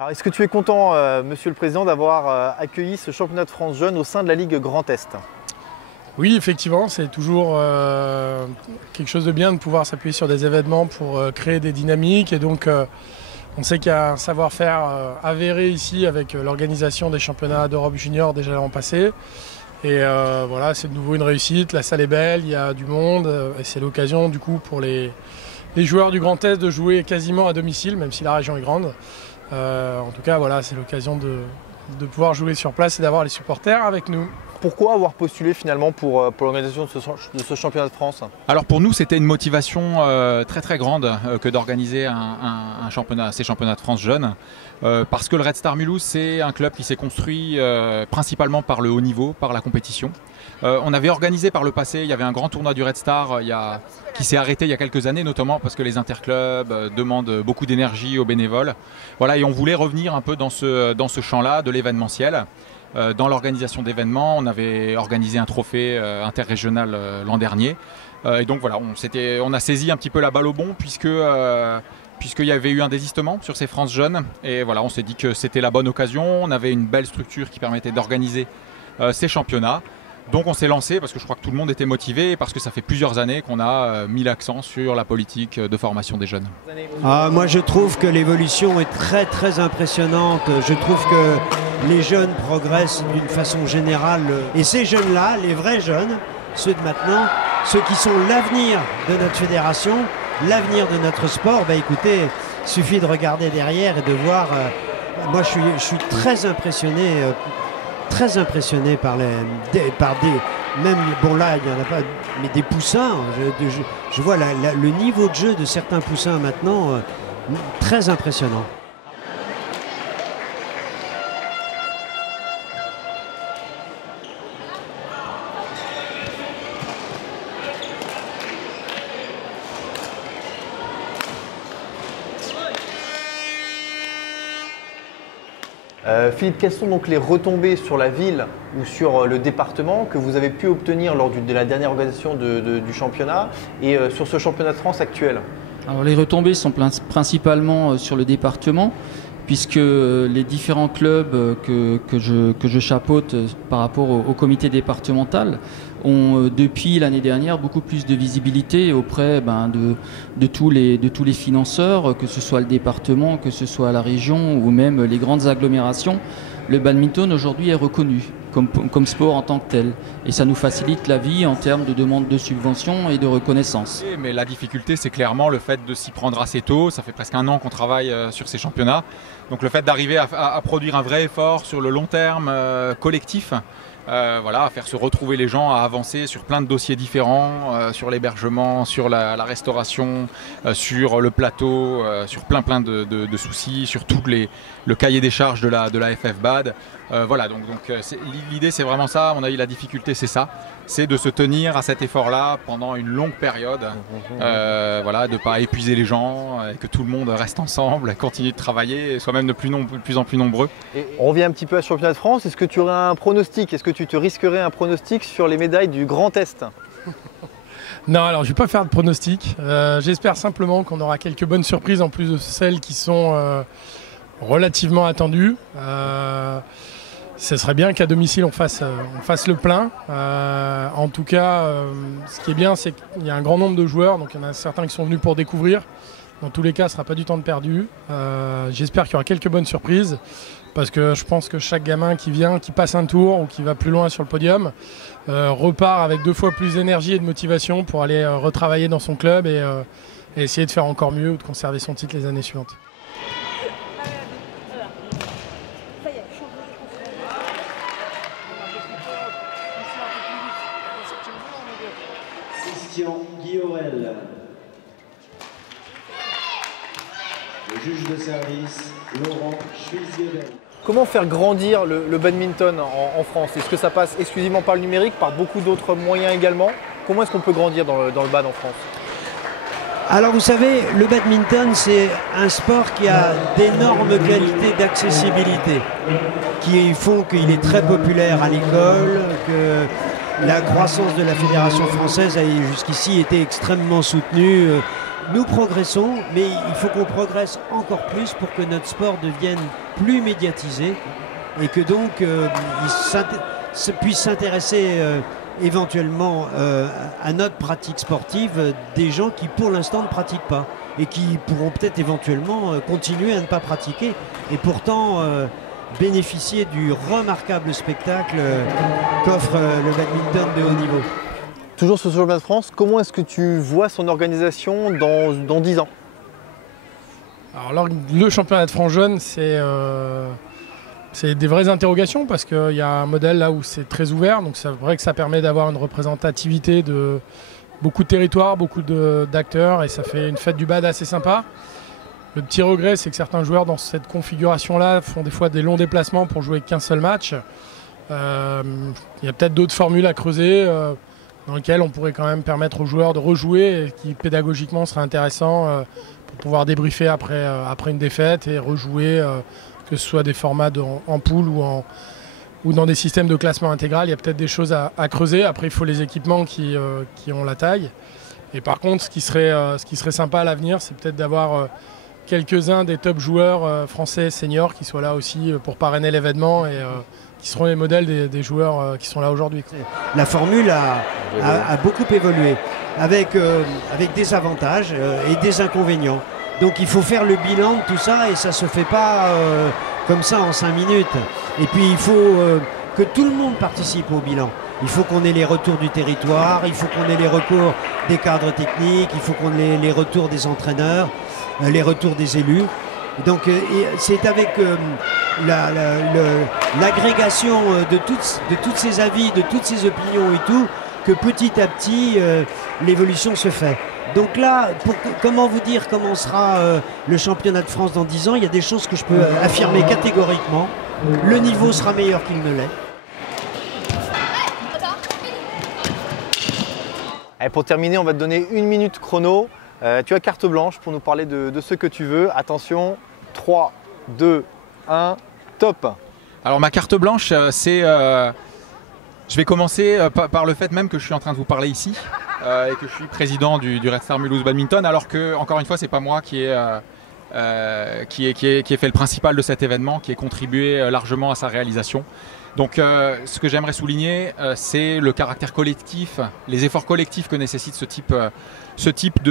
Alors, est-ce que tu es content, Monsieur le Président, d'avoir accueilli ce championnat de France jeune au sein de la Ligue Grand Est? Oui, effectivement, c'est toujours quelque chose de bien de pouvoir s'appuyer sur des événements pour créer des dynamiques. Et donc, on sait qu'il y a un savoir-faire avéré ici avec l'organisation des championnats d'Europe junior déjà l'an passé. Et voilà, c'est de nouveau une réussite. La salle est belle, il y a du monde. Et c'est l'occasion, du coup, pour les joueurs du Grand Est de jouer quasiment à domicile, même si la région est grande. En tout cas, voilà, c'est l'occasion de pouvoir jouer sur place et d'avoir les supporters avec nous. Pourquoi avoir postulé finalement pour l'organisation de ce championnat de France? Alors pour nous, c'était une motivation très grande que d'organiser ces championnats de France jeunes. Parce que le Red Star Mulhouse, c'est un club qui s'est construit principalement par le haut niveau, par la compétition. On avait organisé par le passé, il y avait un grand tournoi du Red Star qui s'est arrêté il y a quelques années, notamment parce que les interclubs demandent beaucoup d'énergie aux bénévoles. Voilà, et on voulait revenir un peu dans ce champ-là de l'événementiel. Dans l'organisation d'événements, on avait organisé un trophée interrégional l'an dernier. Et donc voilà, on a saisi un petit peu la balle au bon puisqu'il y avait eu un désistement sur ces France Jeunes. Et voilà, on s'est dit que c'était la bonne occasion. On avait une belle structure qui permettait d'organiser ces championnats. Donc on s'est lancé parce que je crois que tout le monde était motivé et parce que ça fait plusieurs années qu'on a mis l'accent sur la politique de formation des jeunes. Moi je trouve que l'évolution est très impressionnante. Je trouve que les jeunes progressent d'une façon générale. Et ces jeunes-là, les vrais jeunes, ceux de maintenant, ceux qui sont l'avenir de notre fédération, l'avenir de notre sport, écoutez, il suffit de regarder derrière et de voir. Moi je suis très impressionné par même, bon là il n'y en a pas, mais des poussins. Je vois le niveau de jeu de certains poussins maintenant, très impressionnant. Philippe, quelles sont donc les retombées sur la ville ou sur le département que vous avez pu obtenir lors de la dernière organisation du championnat et sur ce championnat de France actuel? Alors les retombées sont principalement sur le département, puisque les différents clubs que je chapeaute par rapport au comité départemental ont depuis l'année dernière beaucoup plus de visibilité auprès de tous les financeurs, que ce soit le département, que ce soit la région ou même les grandes agglomérations. Le badminton aujourd'hui est reconnu comme sport en tant que tel et ça nous facilite la vie en termes de demande de subventions et de reconnaissance. Mais la difficulté, c'est clairement le fait de s'y prendre assez tôt. Ça fait presque un an qu'on travaille sur ces championnats. Donc le fait d'arriver à produire un vrai effort sur le long terme collectif, voilà, à faire se retrouver les gens, à avancer sur plein de dossiers différents, sur l'hébergement, sur la restauration, sur le plateau, sur plein de soucis, sur tout le cahier des charges de la FFBAD. Voilà, donc l'idée c'est vraiment ça, à mon avis la difficulté c'est ça, c'est de se tenir à cet effort-là pendant une longue période, voilà, de ne pas épuiser les gens, que tout le monde reste ensemble, continue de travailler et soit même de plus en plus nombreux. Et on revient un petit peu à ce championnat de France, est-ce que tu aurais un pronostic, est-ce que tu te risquerais un pronostic sur les médailles du Grand Est? Non, alors je ne vais pas faire de pronostic. J'espère simplement qu'on aura quelques bonnes surprises en plus de celles qui sont relativement attendues. Ce serait bien qu'à domicile on fasse le plein. En tout cas, ce qui est bien, c'est qu'il y a un grand nombre de joueurs, donc il y en a certains qui sont venus pour découvrir. Dans tous les cas, ce ne sera pas du temps de perdu. J'espère qu'il y aura quelques bonnes surprises, parce que je pense que chaque gamin qui vient, qui passe un tour ou qui va plus loin sur le podium, repart avec 2 fois plus d'énergie et de motivation pour aller retravailler dans son club et essayer de faire encore mieux ou de conserver son titre les années suivantes. Christian Guillorel. Le juge de service, Laurent Schwitzgebel. Comment faire grandir le badminton en France? Est-ce que ça passe exclusivement par le numérique, par beaucoup d'autres moyens également? Comment est-ce qu'on peut grandir dans le bad en France? Alors vous savez, le badminton c'est un sport qui a d'énormes qualités d'accessibilité qui font qu'il est très populaire à l'école, que la croissance de la Fédération française a jusqu'ici été extrêmement soutenue nous progressons, mais il faut qu'on progresse encore plus pour que notre sport devienne plus médiatisé et que donc il puisse s'intéresser éventuellement à notre pratique sportive des gens qui pour l'instant ne pratiquent pas et qui pourront peut-être éventuellement continuer à ne pas pratiquer et pourtant bénéficier du remarquable spectacle qu'offre le badminton de haut niveau. Toujours sur ce championnat de France, comment est-ce que tu vois son organisation dans 10 ans? Alors le championnat de France jeune, c'est des vraies interrogations parce qu'il y a un modèle là où c'est très ouvert, donc c'est vrai que ça permet d'avoir une représentativité de beaucoup de territoires, beaucoup d'acteurs et ça fait une fête du bad assez sympa. Le petit regret, c'est que certains joueurs dans cette configuration-là font des fois des longs déplacements pour jouer qu'un seul match. Il y a peut-être d'autres formules à creuser dans lesquelles on pourrait quand même permettre aux joueurs de rejouer et qui pédagogiquement serait intéressant pour pouvoir débriefer après une défaite et rejouer, que ce soit des formats en poule ou dans des systèmes de classement intégral. Il y a peut-être des choses à creuser. Après, il faut les équipements qui ont la taille. Et par contre, ce qui serait sympa à l'avenir, c'est peut-être d'avoir quelques-uns des top joueurs français seniors qui soient là aussi pour parrainer l'événement et qui seront les modèles des joueurs qui sont là aujourd'hui. La formule a beaucoup évolué avec des avantages et des inconvénients. Donc il faut faire le bilan de tout ça et ça ne se fait pas comme ça en 5 minutes. Et puis il faut que tout le monde participe au bilan. Il faut qu'on ait les retours du territoire, il faut qu'on ait les recours des cadres techniques, il faut qu'on ait les retours des entraîneurs, les retours des élus. Donc c'est avec l'agrégation de tous ces avis, de toutes ces opinions et tout, que petit à petit l'évolution se fait. Donc là, comment vous dire comment sera le championnat de France dans 10 ans, il y a des choses que je peux affirmer catégoriquement. Le niveau sera meilleur qu'il ne l'est. Allez, pour terminer, on va te donner 1 minute chrono. Tu as carte blanche pour nous parler de ce que tu veux. Attention, 3, 2, 1, top. Alors ma carte blanche, c'est... je vais commencer par le fait même que je suis en train de vous parler ici et que je suis président du Red Star Mulhouse Badminton, alors que, encore une fois, c'est pas moi qui ai fait le principal de cet événement, qui ai contribué largement à sa réalisation. Donc ce que j'aimerais souligner, c'est le caractère collectif, les efforts collectifs que nécessite ce type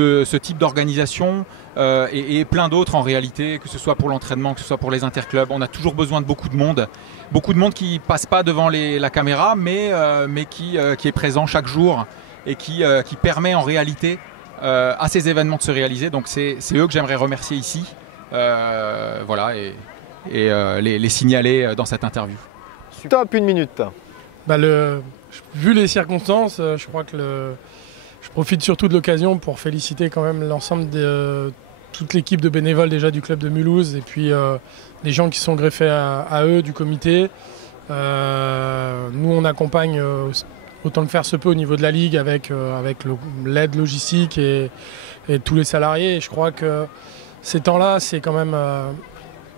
d'organisation et plein d'autres en réalité, que ce soit pour l'entraînement, que ce soit pour les interclubs. On a toujours besoin de beaucoup de monde qui ne passe pas devant la caméra, mais qui est présent chaque jour et qui permet en réalité à ces événements de se réaliser. Donc c'est eux que j'aimerais remercier ici, voilà, et les signaler dans cette interview. Top, 1 minute. Vu les circonstances, je crois que je profite surtout de l'occasion pour féliciter quand même l'ensemble de toute l'équipe de bénévoles déjà du club de Mulhouse et puis les gens qui sont greffés à eux du comité. Nous on accompagne autant que faire se peut au niveau de la ligue avec l'aide logistique et tous les salariés. Et je crois que ces temps-là, c'est quand même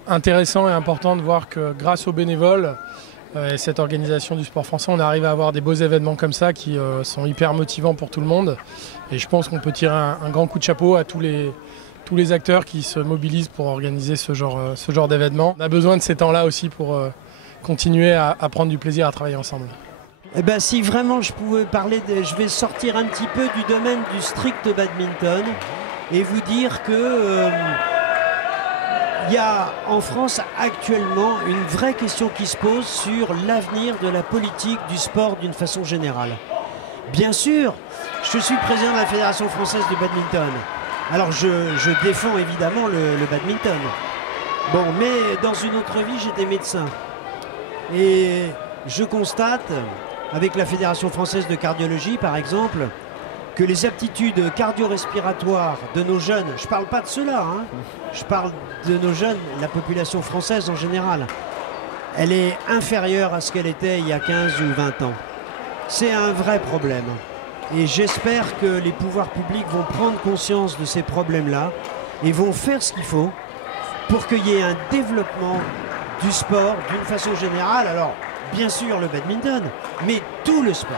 intéressant et important de voir que grâce aux bénévoles, et cette organisation du sport français, on arrive à avoir des beaux événements comme ça qui sont hyper motivants pour tout le monde. Et je pense qu'on peut tirer un grand coup de chapeau à tous les acteurs qui se mobilisent pour organiser ce genre d'événement. On a besoin de ces temps-là aussi pour continuer à prendre du plaisir à travailler ensemble. Eh ben, si vraiment je pouvais parler, je vais sortir un petit peu du domaine du strict badminton et vous dire que il y a en France actuellement une vraie question qui se pose sur l'avenir de la politique du sport d'une façon générale. Bien sûr, je suis président de la Fédération française de badminton. Alors je défends évidemment le badminton. Bon, mais dans une autre vie, j'étais médecin. Et je constate, avec la Fédération française de cardiologie par exemple, que les aptitudes cardio-respiratoires de nos jeunes, je ne parle pas de ceux-là, hein, je parle de nos jeunes, la population française en général, elle est inférieure à ce qu'elle était il y a 15 ou 20 ans. C'est un vrai problème. Et j'espère que les pouvoirs publics vont prendre conscience de ces problèmes-là et vont faire ce qu'il faut pour qu'il y ait un développement du sport d'une façon générale. Alors, bien sûr le badminton, mais tout le sport.